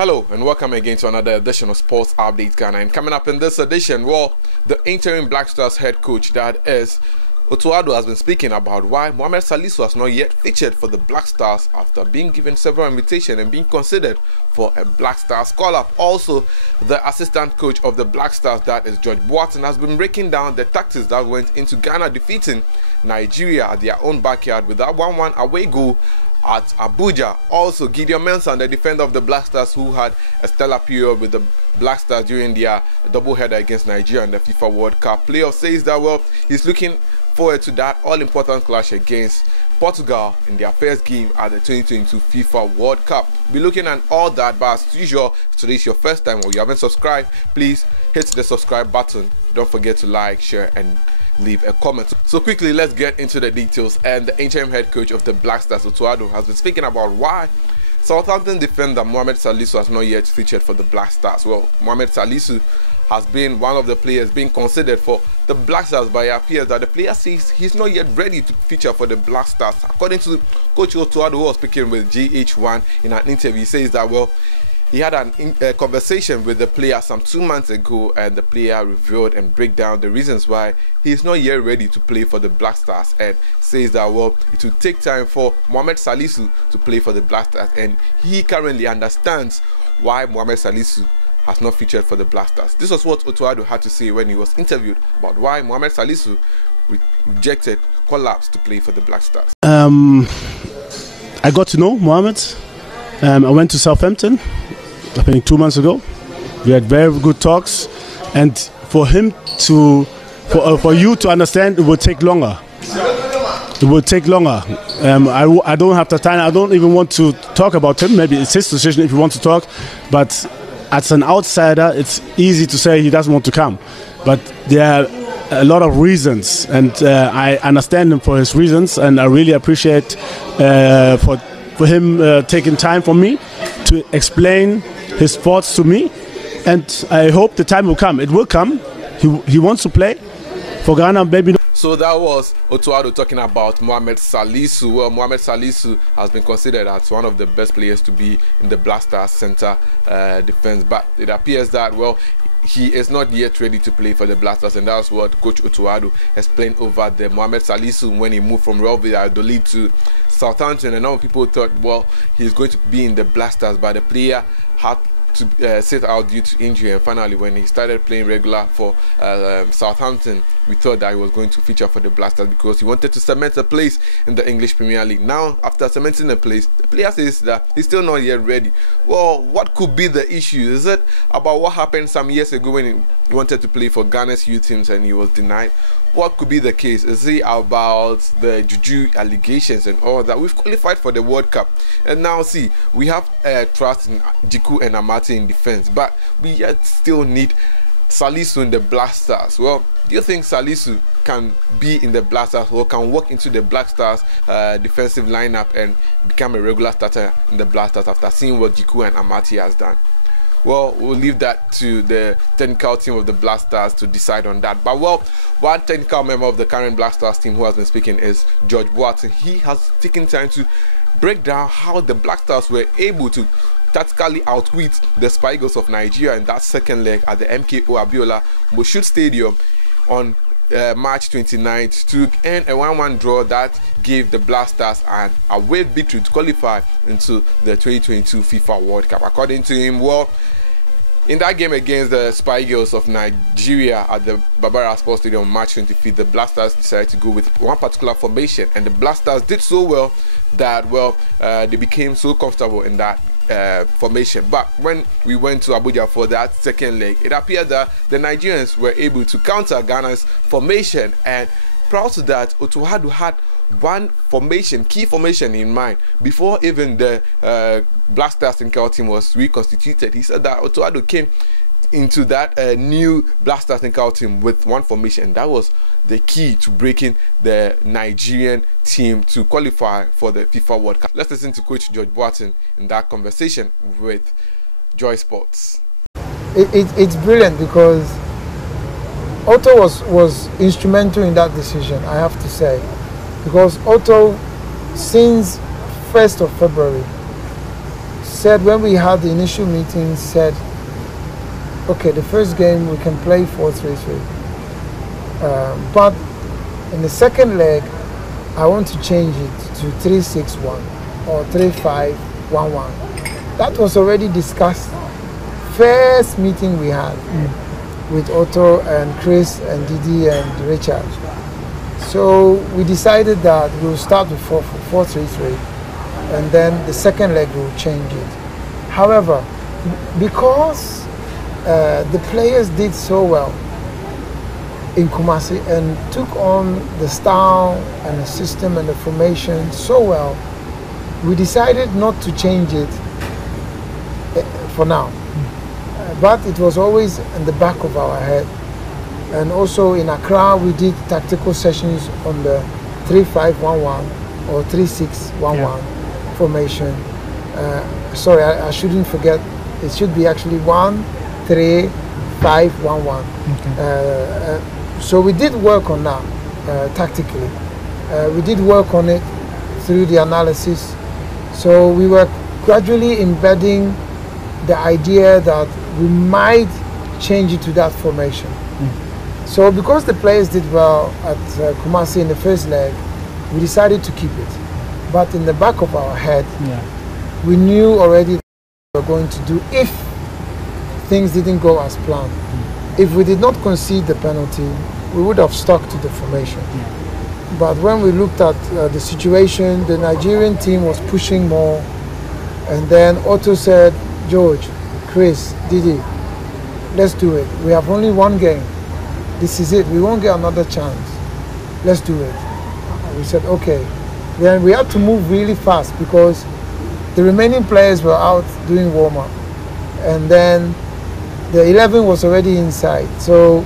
Hello and welcome again to another edition of Sports Update Ghana. And coming up in this edition, well, the interim Black Stars head coach, that is Otto Addo, has been speaking about why Mohamed Salisu has not yet featured for the Black Stars after being given several invitations and being considered for a Black Stars call-up. Also, the assistant coach of the Black Stars, that is George Boateng, has been breaking down the tactics that went into Ghana defeating Nigeria at their own backyard with that 1-1 away goal at Abuja. Also, Gideon Mensah, the defender of the Black Stars, who had a stellar period with the Black Stars during their doubleheader against Nigeria in the FIFA World Cup playoff, says that, well, he's looking forward to that all-important clash against Portugal in their first game at the 2022 FIFA World Cup. We're looking at all that, but as usual, if today is your first time or you haven't subscribed, please hit the subscribe button. Don't forget to like, share, and leave a comment. So quickly, let's get into the details. And the interim head coach of the Black Stars, Otto Addo, has been speaking about why Southampton defender Mohamed Salisu has not yet featured for the Black Stars. Well, Mohamed Salisu has been one of the players being considered for the Black Stars, but it appears that the player says he's not yet ready to feature for the Black Stars. According to Coach Otto Addo, who was speaking with GH1 in an interview, he says that, well, he had a conversation with the player some 2 months ago, and the player revealed and break down the reasons why he's not yet ready to play for the Black Stars, and says that, well, it will take time for Mohamed Salisu to play for the Black Stars, and he currently understands why Mohamed Salisu has not featured for the Black Stars. This was what Otto Addo had to say when he was interviewed about why Mohamed Salisu rejected call-ups to play for the Black Stars. I got to know Mohamed. I went to Southampton, I think 2 months ago. We had very good talks, and for him to, for you to understand, it would take longer. It would take longer. I don't have the time. I don't even want to talk about him. Maybe it's his decision if you want to talk, but as an outsider, it's easy to say he doesn't want to come. But there are a lot of reasons, and I understand him for his reasons, and I really appreciate for him taking time for me to explain his thoughts to me, and I hope the time will come. It will come. He wants to play for Ghana, maybe. So that was Otto Addo talking about Mohamed Salisu. Well, Mohamed Salisu has been considered as one of the best players to be in the Black Stars center defense, but it appears that, well, he is not yet ready to play for the Black Stars, and that's what Coach Otto Addo explained over there. Mohamed Salisu, when he moved from Real Valladolid to Southampton, and now people thought, well, he's going to be in the Black Stars, but the player had to sit out due to injury, and finally when he started playing regular for Southampton, we thought that he was going to feature for the Black Stars because he wanted to cement a place in the English Premier League. Now, after cementing a place, the player says that he's still not yet ready. Well, what could be the issue? Is it about what happened some years ago when he wanted to play for Ghana's youth teams and he was denied? What could be the case? Is it about the juju allegations and all that? We've qualified for the World Cup, and now see, we have trust in Jiku and Amati in defense, but we yet still need Salisu in the Black Stars. Well, do you think Salisu can be in the Black Stars, or can walk into the Black Stars defensive lineup and become a regular starter in the Black Stars after seeing what Jiku and Amati has done? Well, we'll leave that to the technical team of the Black Stars to decide on that. But, well, one technical member of the current Black Stars team who has been speaking is George Boateng. He has taken time to break down how the Black Stars were able to tactically outwit the Spy Eagles of Nigeria in that second leg at the MKO Abiola Moshood Stadium on March 29th to end a 1-1 draw that gave the Black Stars an away victory to qualify into the 2022 FIFA World Cup. According to him, well, in that game against the Spy Eagles of Nigeria at the Barbara Sports Stadium on March 25th, the Black Stars decided to go with one particular formation, and the Black Stars did so well that, well, they became so comfortable in that formation. But when we went to Abuja for that second leg, it appeared that the Nigerians were able to counter Ghana's formation, and prior to that, Otto Addo had one formation, key formation in mind before even the Black Stars technical team was reconstituted. He said that Otto Addo came into that new Black Stars technical team with one formation, and that was the key to breaking the Nigerian team to qualify for the FIFA World Cup. Let's listen to Coach George Boateng in that conversation with Joy Sports. It's brilliant because Otto was instrumental in that decision, I have to say, because Otto, since 1st of February, said when we had the initial meeting, said, okay, the first game we can play 4-3-3, but in the second leg, I want to change it to 3-6-1 or 3-5-1-1. That was already discussed. First meeting we had with Otto and Chris and Didi and Richard. So we decided that we'll start with 4-3-3, and then the second leg we'll change it. However, because the players did so well in Kumasi and took on the style and the system and the formation so well, we decided not to change it for now. But it was always in the back of our head. And also in Accra, we did tactical sessions on the 3-5-1-1 or 3-6-1-1 formation. Sorry, I shouldn't forget. It should be actually 1-3-5-1-1. Okay. So we did work on that tactically. We did work on it through the analysis. So we were gradually embedding the idea that we might change it to that formation. So because the players did well at Kumasi in the first leg, we decided to keep it. But in the back of our head, we knew already what we were going to do if things didn't go as planned. If we did not concede the penalty, we would have stuck to the formation. But when we looked at the situation, the Nigerian team was pushing more. And then Otto said, George, Chris, Didi, let's do it. We have only one game. This is it. We won't get another chance. Let's do it. We said, okay. Then we had to move really fast because the remaining players were out doing warm-up. And then the 11 was already inside. So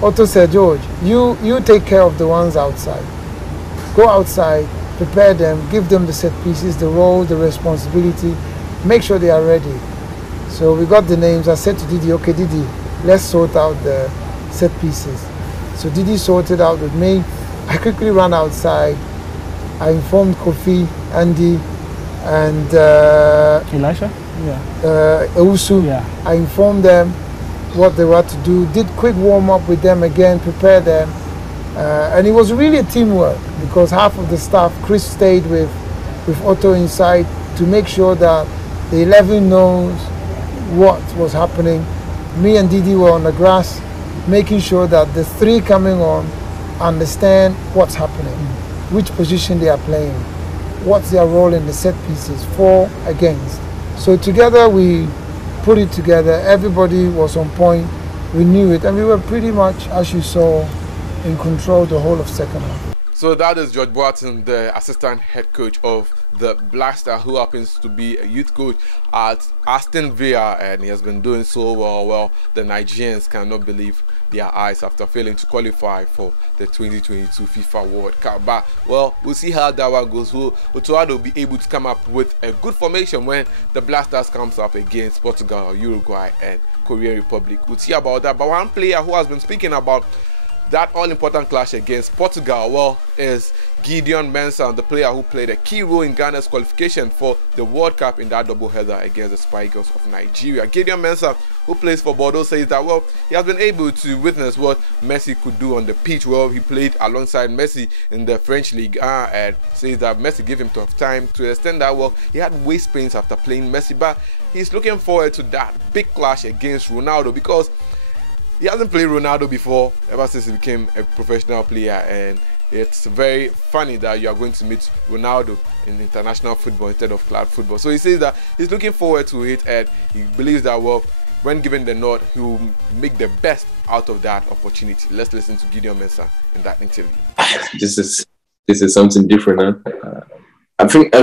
Otto said, George, you take care of the ones outside. Go outside, prepare them, give them the set pieces, the role, the responsibility, make sure they are ready. So we got the names. I said to Didi, okay, Didi, let's sort out the set pieces. So Didi sorted out with me. I quickly ran outside. I informed Kofi, Andy, and Elisha? Ewusu. I informed them what they were to do, did quick warm-up with them again, prepare them. And it was really a teamwork because half of the staff, Chris stayed with Otto inside to make sure that the 11 knows what was happening. Me and Didi were on the grass, making sure that the 3 coming on understand what's happening, which position they are playing, what's their role in the set pieces, for, against. So together we put it together, everybody was on point, we knew it, and we were pretty much, as you saw, in control the whole of second half. So that is George Boateng, the assistant head coach of the Black Star, who happens to be a youth coach at Aston Villa, and he has been doing so well. Well, the Nigerians cannot believe their eyes after failing to qualify for the 2022 FIFA World Cup. But, well, we'll see how that one goes. Will Otto Addo be able to come up with a good formation when the Black Stars comes up against Portugal, Uruguay, and Korean Republic? We'll see about that. But one player who has been speaking about that all-important clash against Portugal, well, is Gideon Mensah, the player who played a key role in Ghana's qualification for the World Cup in that doubleheader against the Super Eagles of Nigeria. Gideon Mensah, who plays for Bordeaux, says that, well, he has been able to witness what Messi could do on the pitch. Well, he played alongside Messi in the French League and says that Messi gave him tough time to the extent that, well, he had waist pains after playing Messi, but he's looking forward to that big clash against Ronaldo because he hasn't played Ronaldo before ever since he became a professional player, and it's very funny that you are going to meet Ronaldo in international football instead of club football. So he says that he's looking forward to it, and he believes that, well, when given the nod, he will make the best out of that opportunity. Let's listen to Gideon Mensah in that interview. This is something different, huh? I think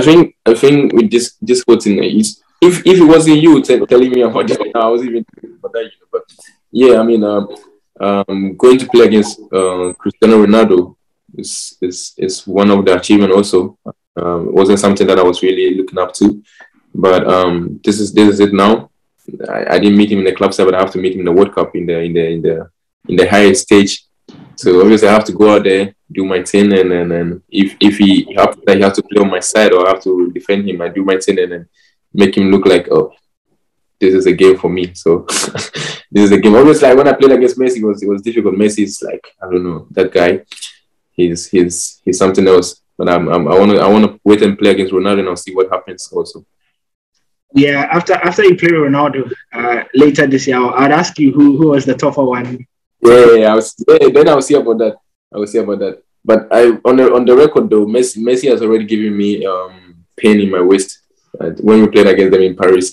with this whole thing, if it wasn't you telling me about this, I was even about that, but. Yeah, I mean, going to play against Cristiano Ronaldo is one of the achievements. Also, it wasn't something that I was really looking up to, but this is it now. I didn't meet him in the club side, but I have to meet him in the World Cup in the highest stage. So obviously, I have to go out there, do my thing, and if he has to play on my side or I have to defend him, I do my thing, and then make him look like, oh, this is a game for me. So this is a game. Obviously, like when I played against Messi, it was difficult. Messi is like, I don't know, that guy. He's something else. But I wanna wait and play against Ronaldo and I'll see what happens also. Yeah, after you play Ronaldo later this year, I'd ask you who was the tougher one. Yeah, then I'll see about that. But on the record though, Messi has already given me pain in my waist. When we played against them in Paris,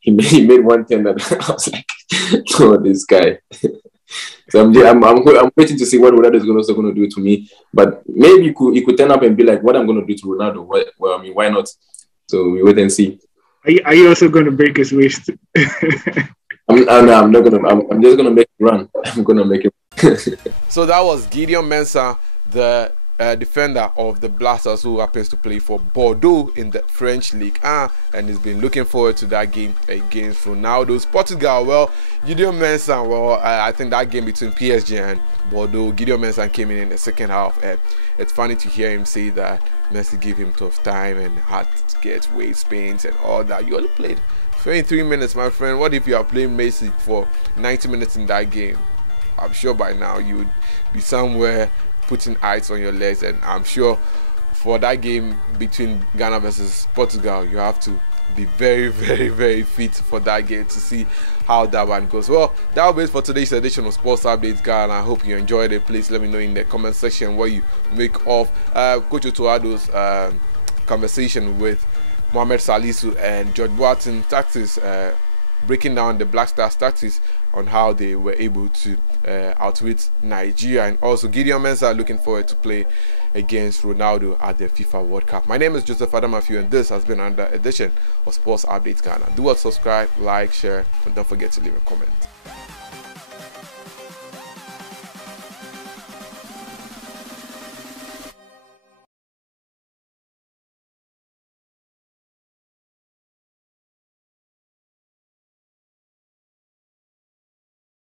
he made one thing that I was like, "Oh, this guy." So I'm waiting to see what Ronaldo is also going to do to me. But maybe he could turn up and be like, "What I'm going to do to Ronaldo?" Well, I mean, why not? So we wait and see. Are you also going to break his waist? I'm not gonna. I'm just gonna make it run. I'm gonna make it. So that was Gideon Mensah, the defender of the Blasters, who happens to play for Bordeaux in the French League, and he's been looking forward to that game against Ronaldo's Portugal. Well, Gideon Mensah, well, I think that game between PSG and Bordeaux, Gideon Mensah came in the second half, and it's funny to hear him say that Messi gave him tough time and had to get waist pains and all that. You only played 23 minutes, my friend. What if you are playing Messi for 90 minutes in that game? I'm sure by now you would be somewhere putting ice on your legs, and I'm sure for that game between Ghana versus Portugal, you have to be very, very, very fit for that game to see how that one goes. Well, that will be it for today's edition of Sports Updates, guys, and I hope you enjoyed it. Please let me know in the comment section what you make of Coach Otto Addo's conversation with Mohamed Salisu and George Boateng tactics, breaking down the Black Stars tactics on how they were able to outwit Nigeria, and also Gideon Mensah looking forward to play against Ronaldo at the FIFA World Cup. My name is Joseph Adamafiu, and this has been another edition of Sports Updates Ghana. Do subscribe, like, share, and don't forget to leave a comment.